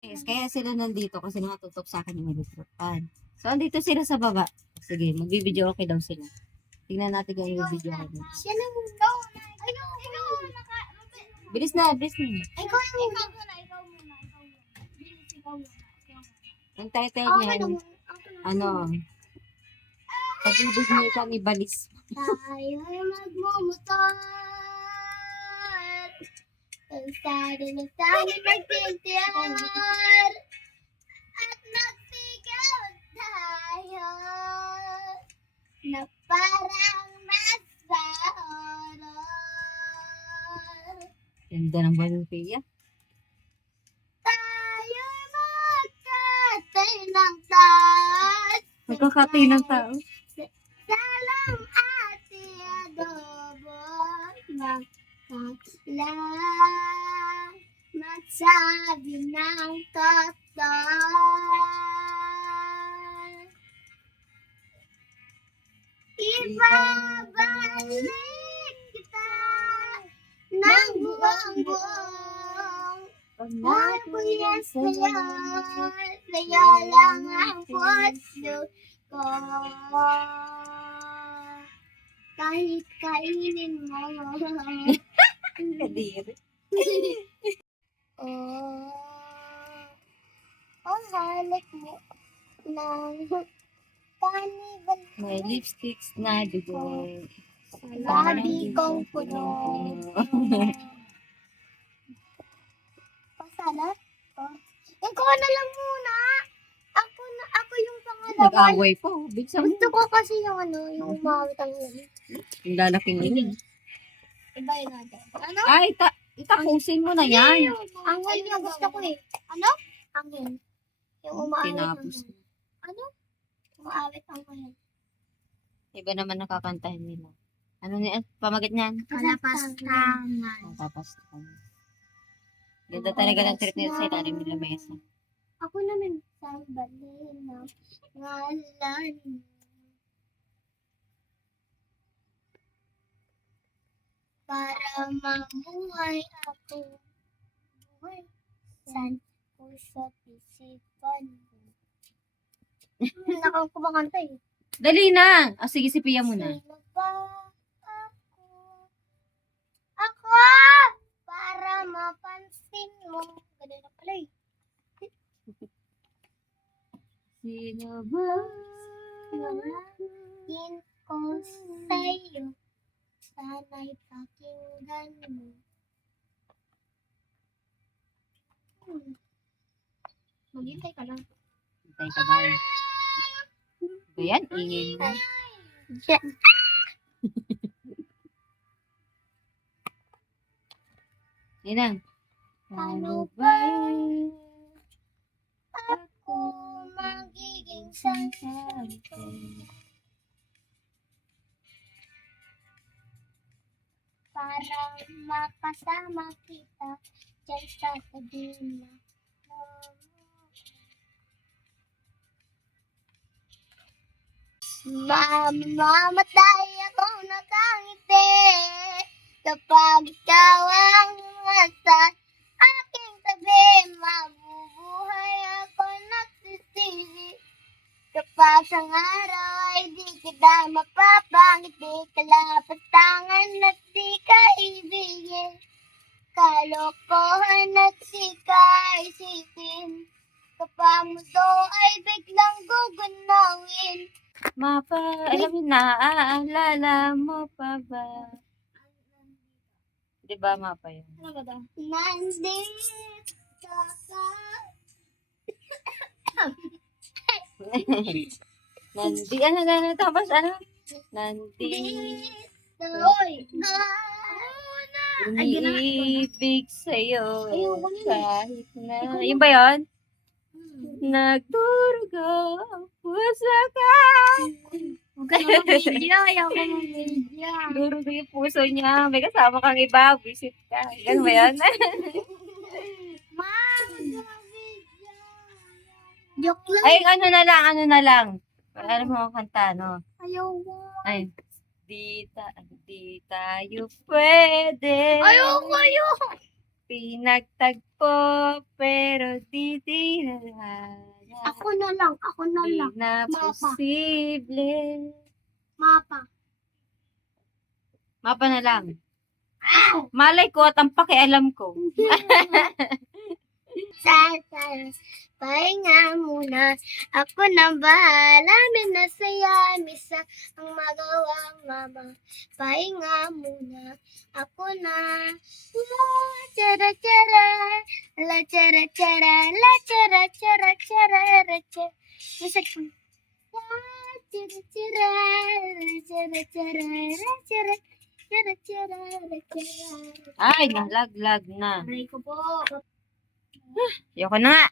Yes, kaya sila nandito kasi nakatutok sa akin yung electrican. So, andito sila sa baba. Sige, magbibideo okay daw sila. Tingnan natin kung yung video ko. Siya na muna. Ikaw muna. Bilis na, bilis na. Ikaw muna. Bilis, ikaw muna. Ang title niya, ano, pag-ibig mo kami balis. Tayo'y magmumotor. Kalsada na tayo magtitiar. At nagsigaw tayo. Na parang nasa horror. Ganda ng Balumpia. Tayo'y magkatay ng taas. Magkakatay ng tao. Salang ati adobo. Makakla. Magsabi ng totoo. Ibabalik kita ng buong-buong. Nakuya sa'yo, sa'yo lang ang puso ko. Kahit kainin mo. Kadiri. Ang halik mo ng carnival. May lipsticks na dugo. Labi kong puno. Pasalat ko. Ikaw na lang muna. Ako yung pangalawa. Nag-away pa. Bigsan Gusto ko kasi yung yung umawit ang ulo. yung lalaking yun. Iba yun natin. Ano? Ay, itapusin mo na yan. Angel yung gusto ko eh. Ano? Angel. Yung umaawit ang Tinapos. ulo. Ano? Umaawit ang ulo. Iba naman nakakantahin nila. Ano niya? Pamagat niyan? Kalapastangan. Papastakan. Ganda talaga ng trip nila sa ilalim nila mesa. Ako naman sa balina. Ngalan. Para mamuhay ako. Buhay. San puso't isipan mo. Nakang kumakanta eh. Dali na! Sige, si Pia muna. Sino ba ako? Ako! Para mapansin mo. Ganun na pala eh. Sino ba? Nangangin ko sa'yo. Sana'y pakinggan mo. Maghintay ka lang. Hintay ka ba? Ba yan? Ingin mo. Yan lang. Ano ba ako magiging sansabi ko? Para makasama kita dyan sa tabi mo. Mamamatay ako nakangiti kapag ikaw ang nasa aking tabi. Mabubuhay ako nagsisisi kapag sa araw ay di kita mapapangiti. Kalapastangan at di ka ibigin, kalokohan at di ka isipin. Kapag mundo ay biglang gugunawin. Alam mo, naaalala mo pa ba? Di ba, mapa yun? Ano ba daw? Nandito ka. Tapos ano? Nandito. Hoy! Umiibig sa'yo. Ayoko yun. Kahit na. Yun ba yun? Nagdurugo ang puso ka. Huwag ka naman video. Ayoko naman video. Durugo yung puso niya. May kasama kang iba. Visit ka. Ganun ba yan? Ma'am! video. Joke lang. Ay, ano na lang. Alam mo ang kanta, no? Ayoko. Ay, di tayo pwede. Ayoko. pinagtagpo, pero di dinalala. Ako na lang. Di na Mapa. posible. Mapa. Mapa na lang. Malay ko at ang pakialam ko. Sasas, pahinga muna. Ako na bahala. Minasaya, misa ang magawang mama. Pahinga muna. Ako na. La chara chara. La chara chara. La chara chara chara. Music. La chara chara. La chara chara. La chara chara chara. Ay, nalaglag na. Aray ko po. Ayoko na nga.